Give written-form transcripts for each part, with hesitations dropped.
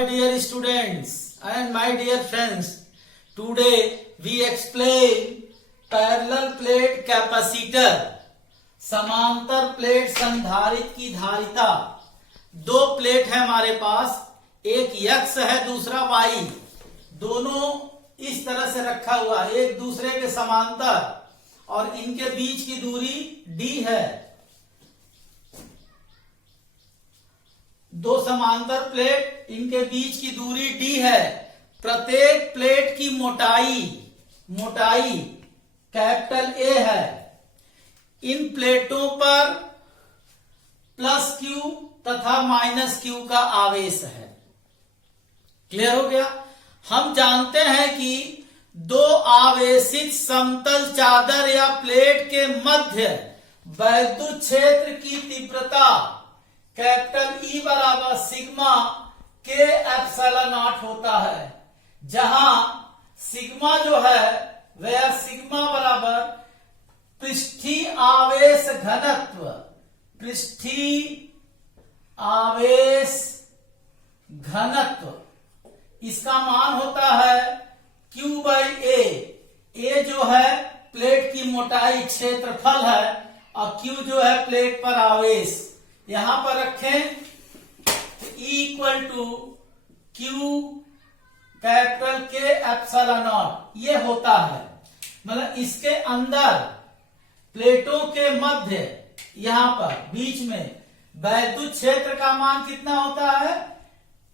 Dear students and my dear friends, today we explain parallel plate capacitor, समांतर plate संधारित्र की धारिता। दो प्लेट है हमारे पास, एक x है दूसरा y, दोनों इस तरह से रखा हुआ एक दूसरे के समांतर और इनके बीच की दूरी d है। दो समांतर प्लेट, इनके बीच की दूरी d है। प्रत्येक प्लेट की मोटाई कैपिटल A है। इन प्लेटों पर प्लस Q तथा माइनस Q का आवेश है। क्लियर हो गया। हम जानते हैं कि दो आवेशित समतल चादर या प्लेट के मध्य वैद्युत क्षेत्र की तीव्रता कैपिटल E बराबर सिग्मा के एप्सिलॉन नॉट होता है, जहां सिग्मा जो है वह सिग्मा बराबर पृष्ठीय आवेश घनत्व, इसका मान होता है Q बाई A जो है प्लेट की मोटाई क्षेत्रफल है और Q जो है प्लेट पर आवेश। यहां पर रखें E equal to Q capital के एप्सिलॉन नॉट, ये होता है। मतलब इसके अंदर प्लेटों के मध्य यहां पर बीच में वैद्युत क्षेत्र का मान कितना होता है?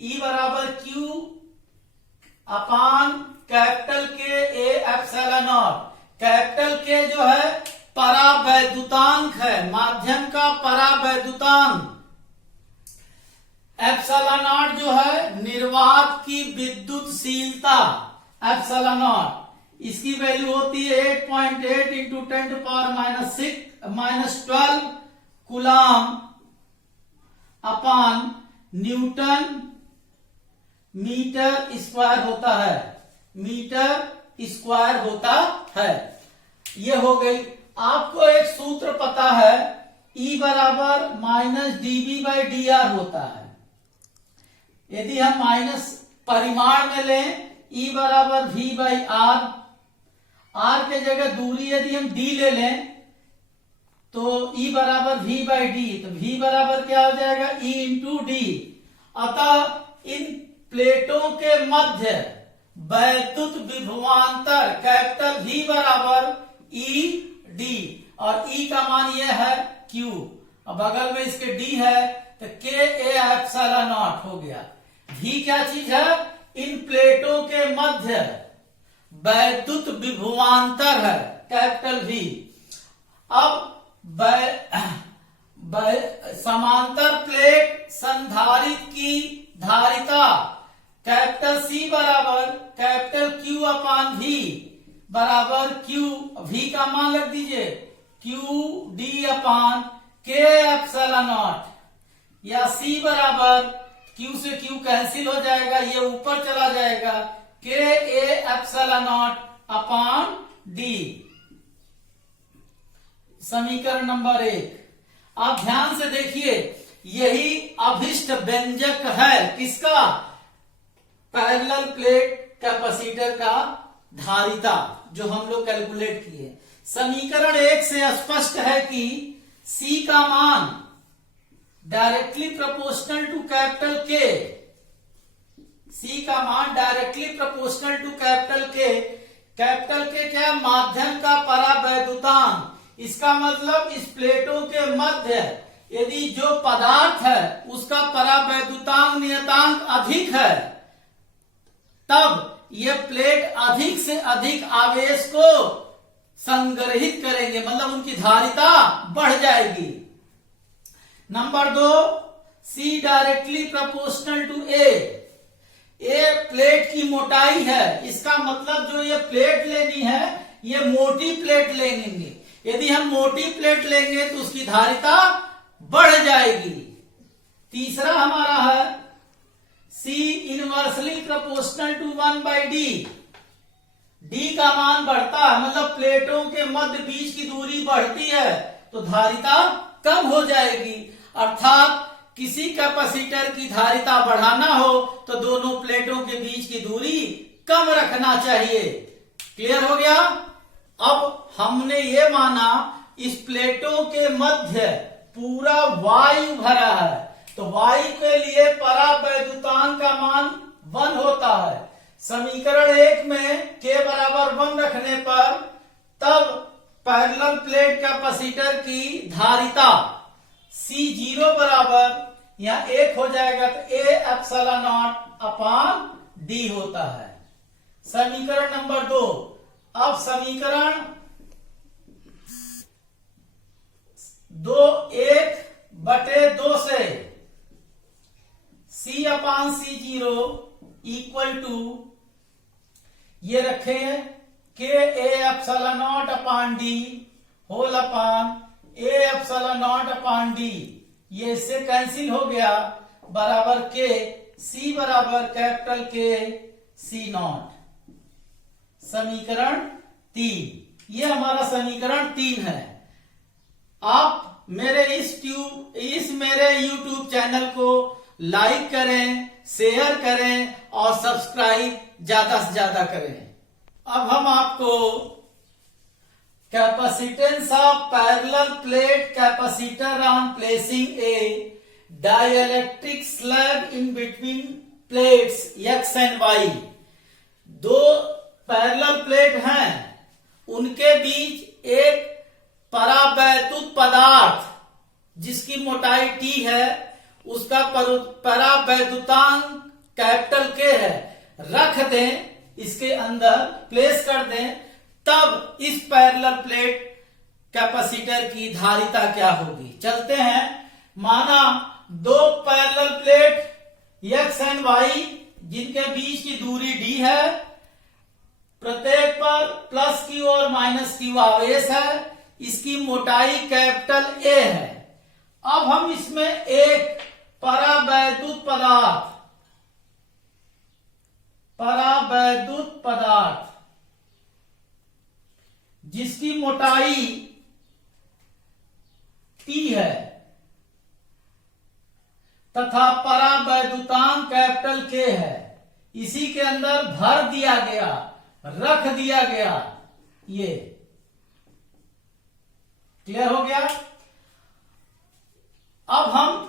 E बराबर Q अपान कैपिटल के A एप्सिलॉन नॉट। कैपिटल के जो है परावैद्युतांक है, माध्यम का परावैद्युतांक। एप्सिलॉन नॉट जो है निर्वात की विद्युतशीलता एप्सिलॉन नॉट, इसकी वैल्यू होती है 8.8 into 10 to power -12 coulomb upon newton metre square होता है। ये हो गई। आपको एक सूत्र पता है, E बराबर माइनस dB बाई dr होता है। यदि हम माइनस परिमाण में लें E बराबर V बाई R के जगह दूरी यदि हम d ले लें तो E बराबर V बाई d, तो V बराबर क्या हो जाएगा? E into D. अतः इन प्लेटों के मध्य वैद्युत विभवांतर कैपिटल V बराबर E D और E का मान यह है Q, और बगल में इसके D है तो K A एप्सिलॉन नॉट हो गया। V क्या चीज है? इन प्लेटों के मध्य वैद्युत विभवांतर है कैपिटल V। अब समांतर प्लेट संधारित्र की धारिता कैपिटल C बराबर कैपिटल Q अपान V बराबर Q, V का मान रख दीजिए Q D upon K epsilon not, या C बराबर Q से Q कैंसिल हो जाएगा, ये ऊपर चला जाएगा, K A epsilon nought upon D। समीकरण नंबर 1। आप ध्यान से देखिए, यही अभिष्ट व्यंजक है किसका? पैरेलल प्लेट कैपेसिटर का धारिता, जो हम लोग कैलकुलेट किए। समीकरण 1 से स्पष्ट है कि C का मान directly proportional to capital K, C का मान directly proportional to capital K। Capital K क्या? माध्यम का परावैद्युतांक। इसका मतलब इस प्लेटों के मध्य यदि जो पदार्थ है उसका परावैद्युतांक नियतांक अधिक है, तब ये प्लेट अधिक से अधिक आवेश को संग्रहित करेंगे, मतलब उनकी धारिता बढ़ जाएगी। Number 2, C directly proportional to A plate की मोटाई है। इसका मतलब जो ये प्लेट लेनी है ये मोटी प्लेट लेंगे। यदि हम मोटी प्लेट लेंगे तो उसकी धारिता बढ़ जाएगी। तीसरा हमारा है C inversely proportional to 1 by D का मान बढ़ता है, मतलब प्लेटों के मध्य बीच की दूरी बढ़ती है तो धारिता कम हो जाएगी। अर्थात किसी कैपेसिटर की धारिता बढ़ाना हो तो दोनों प्लेटों के बीच की दूरी कम रखना चाहिए। क्लियर हो गया। अब हमने ये माना इस प्लेटों के मध्य पूरा वायु भरा है, तो वायु के लिए परावैद्युतांक का मान 1 होता है। समीकरण 1 में k बराबर 1 रखने पर तब पैरेलल प्लेट कैपेसिटर की धारिता C0 बराबर यहां 1 हो जाएगा, तो A epsilon nought upon D होता है। समीकरण नंबर 2। अब समीकरण 1/2 से C upon C0 equal to ये रखे K A epsilon nought upon D whole upon A epsilon nought upon D, ये इससे कैंसिल हो गया, बराबर K C बराबर कैपिटल K C नॉट। समीकरण 3, ये हमारा समीकरण 3 है। आप मेरे इस मेरे YouTube चैनल को लाइक करें, शेयर करें और सब्सक्राइब ज्यादा से ज्यादा करें। अब हम आपको capacitance of parallel plate capacitor on placing A dielectric slab in between plates X and Y, दो पैरेलल प्लेट हैं, उनके बीच एक परावैद्युत पदार्थ जिसकी मोटाई T है, उसका परावैद्युतांक कैपिटल K है, रख दें, इसके अंदर प्लेस कर दें, तब इस पैरेलल प्लेट कैपेसिटर की धारिता क्या होगी। चलते हैं। माना दो parallel plate X and Y जिनके बीच की दूरी D है, प्रत्येक पर प्लस Q और माइनस Q आवेश है, इसकी मोटाई कैपिटल A है। अब हम इसमें एक परावैद्युत पदार्थ जिसकी मोटाई T है तथा परावैद्युतांक कैपिटल K है, इसी के अंदर भर दिया गया, रख दिया गया। ये क्लियर हो गया। अब हम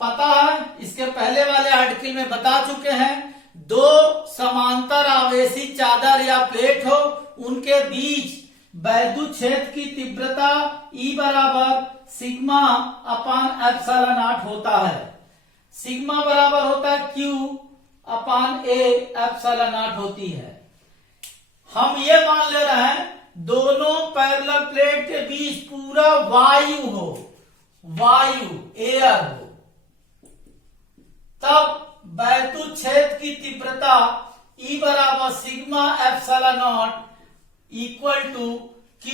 पता है, इसके पहले वाले आर्टिकल में बता चुके हैं, दो समांतर आवेशी चादर या प्लेट हो, उनके बीच वैद्युत क्षेत्र की तीव्रता E बराबर सिग्मा अपान एप्सिलॉन नॉट होता है। सिग्मा बराबर होता है Q upon A epsilon not होती है। हम ये मान ले रहे हैं दोनों पैरेलल प्लेट के बीच पूरा वायु हो, एयर हो, तब वैद्युत क्षेत्र की तीव्रता E बराबर sigma epsilon nought equal to Q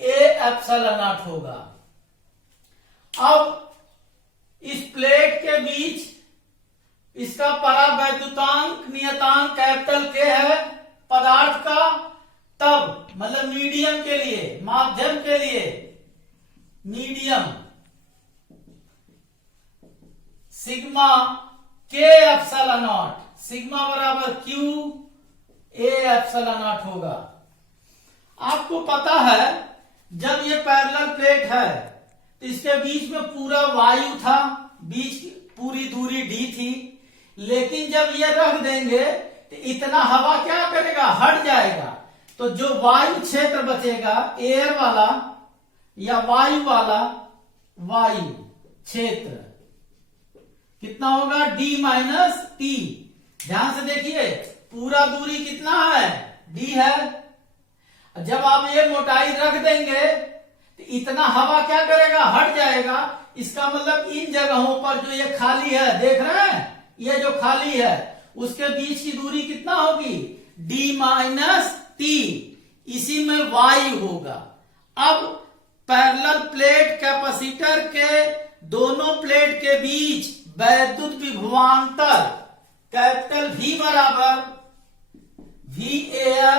A epsilon nought होगा। अब इस प्लेट के बीच इसका परावैद्युतांक नियतांक कैपिटल K है पदार्थ का, तब मतलब मीडियम के लिए, माध्यम के लिए medium sigma K epsilon not, sigma बराबर Q A एप्सिलॉन नॉट होगा। आपको पता है जब ये पैरेलल प्लेट है तो इसके बीच में पूरा वायु था, बीच की पूरी दूरी D थी, लेकिन जब ये रख देंगे तो इतना हवा क्या करेगा, हट जाएगा, तो जो वायु क्षेत्र बचेगा, एयर वाला या वायु वाला वायु क्षेत्र कितना होगा, D माइनस T। ध्यान से देखिए पूरा दूरी कितना है, D है। जब आप ये मोटाई रख देंगे तो इतना हवा क्या करेगा, हट जाएगा। इसका मतलब इन जगहों पर जो ये खाली है, देख रहे हैं, ये जो खाली है उसके बीच की दूरी कितना होगी, D माइनस T, इसी में वायु होगा। अब पैरेलल प्लेट कैपेसिटर के दोनों प्लेट के बीच वैद्युत विभवांतर कैपिटल V बराबर V air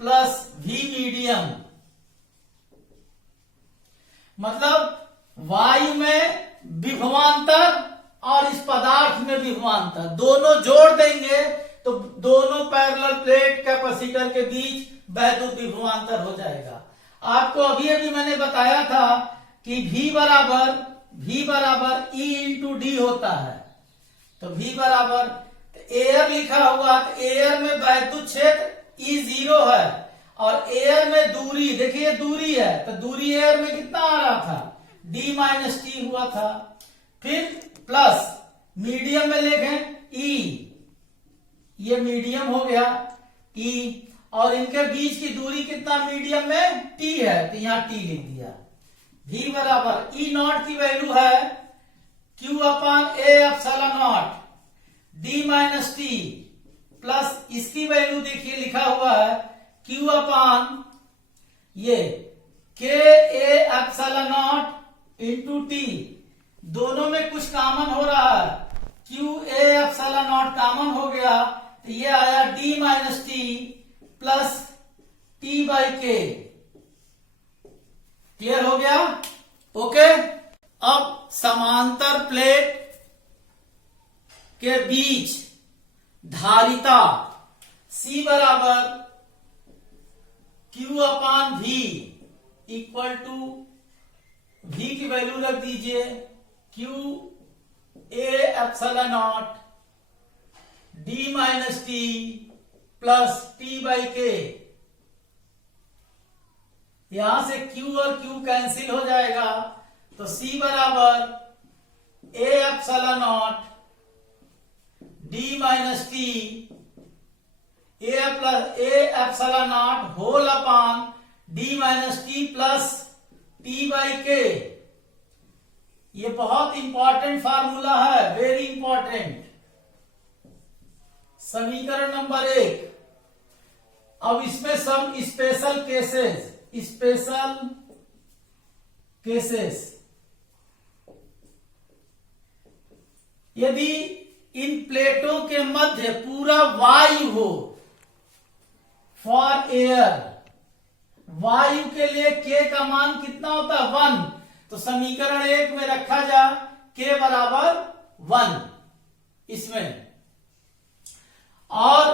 plus V medium, मतलब वायु में विभवांतर और इस पदार्थ में विभवांतर दोनों जोड़ देंगे तो दोनों पैरेलल प्लेट कैपेसिटर के बीच वैद्युत विभवांतर हो जाएगा। आपको अभी अभी मैंने बताया था कि V बराबर E इंटू डी होता है। तो V बराबर एयर लिखा हुआ, तो एयर में वैद्युत क्षेत्र E0 है और एयर में दूरी, देखिए दूरी है, तो दूरी एयर में कितना आ रहा था, D माइनस टी हुआ था। फिर प्लस मीडियम में लिखें E, ये मीडियम हो गया E, और इनके बीच की दूरी कितना मीडियम में T है, तो यहां T लिख दिया। V बराबर E नॉट की वैल्यू है Q upon A epsilon nought D minus t, plus इसकी वैल्यू देखिए लिखा हुआ है Q अपान ये K A epsilon not into T, दोनों में कुछ कॉमन हो रहा है, Q A epsilon not common हो गया, तो ये आया D minus t plus T by K। Clear हो गया? ओके। अब समांतर प्लेट के बीच धारिता C बराबर Q upon V equal to V की वैल्यू रख दीजिए Q A epsilon nought D minus t plus T by K। यहां से Q और Q कैंसिल हो जाएगा, तो C बराबर A epsilon nought D minus t A epsilon nought whole upon D minus t plus T by K। ये बहुत important formula है, वेरी इंपॉर्टेंट। समीकरण नंबर 1। अब इसमें सब स्पेशल केसेस, यदि इन प्लेटों के मध्य पूरा वायु हो, फॉर एयर, वायु के लिए K का मान कितना होता है 1, तो समीकरण 1 में रखा जा K बराबर 1 इसमें, और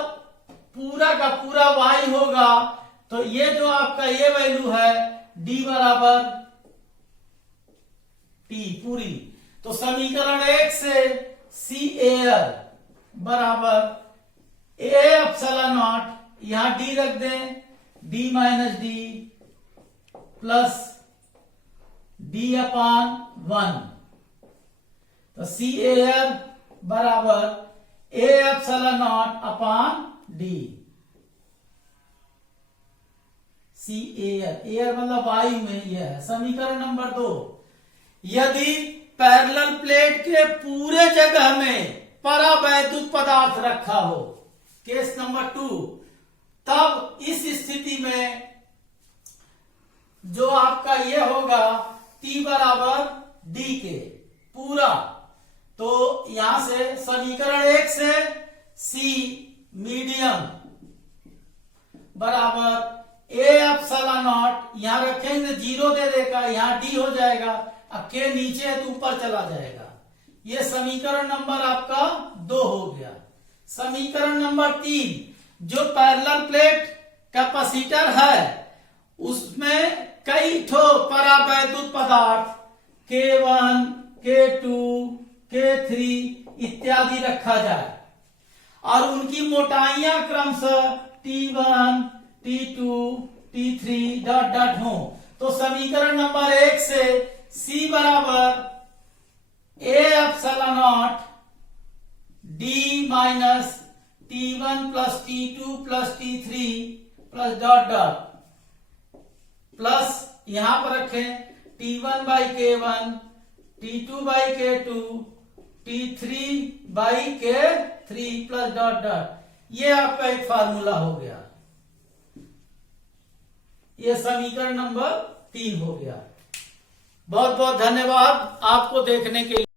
पूरा का पूरा वायु होगा, तो ये जो आपका ये वैल्यू है D बराबर T पूरी, तो समीकरण 1 से C एयर बराबर A एप्सिलॉन नॉट, यहां D रख दें, D minus D plus D अपान 1, तो C एयर बराबर A epsilon nought upon D। C air मतलब वायु में यह है। समीकरण नंबर 2, यदि पैरेलल प्लेट के पूरे जगह में परावैद्युत पदार्थ रखा हो, केस नंबर 2, तब इस स्थिति में जो आपका ये होगा T बराबर D के पूरा, तो यहां से समीकरण 1 से C मीडियम बराबर A एप्सिलॉन नॉट, यहां रखेंगे 0 दे देगा, यहां D हो जाएगा, अब K नीचे है तो ऊपर चला जाएगा। ये समीकरण नंबर आपका 2 हो गया। समीकरण नंबर 3, जो पैरेलल प्लेट कैपेसिटर है उसमें कई ठो परावैद्युत पदार्थ K1, K2, K3 इत्यादि रखा जाए और उनकी मोटाइयां क्रमशः T1, T2, T3 dot dot हो, तो समीकरण नंबर 1 से C बराबर A epsilon nought D minus T1 plus T2 plus T3 plus dot dot, plus यहां पर रखें T1 by K1, T2 by K2, T3 by K3 plus dot dot. ये आपका एक फार्मूला हो गया, ये समीकरण नंबर 3 हो गया। बहुत बहुत धन्यवाद आपको देखने के लिए।